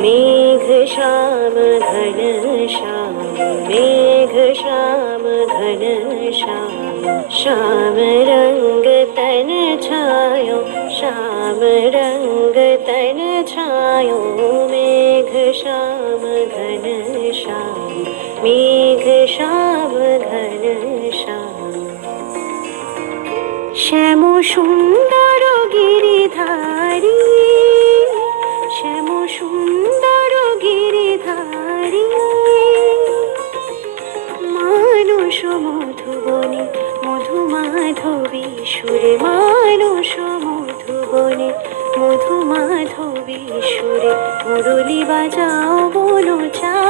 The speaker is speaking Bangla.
मेघ श्याम घन श्याम मेघ श्याम घन श्याम श्याम रंग तन छायो श्याम रंग तन छायो मेघ श्याम घन श्याम मेघ श्याम घन श्याम श्याम सुंदर মানুষ মধুবনে মধু মাধবী সুরে মুরলি বাজাও বলো চারি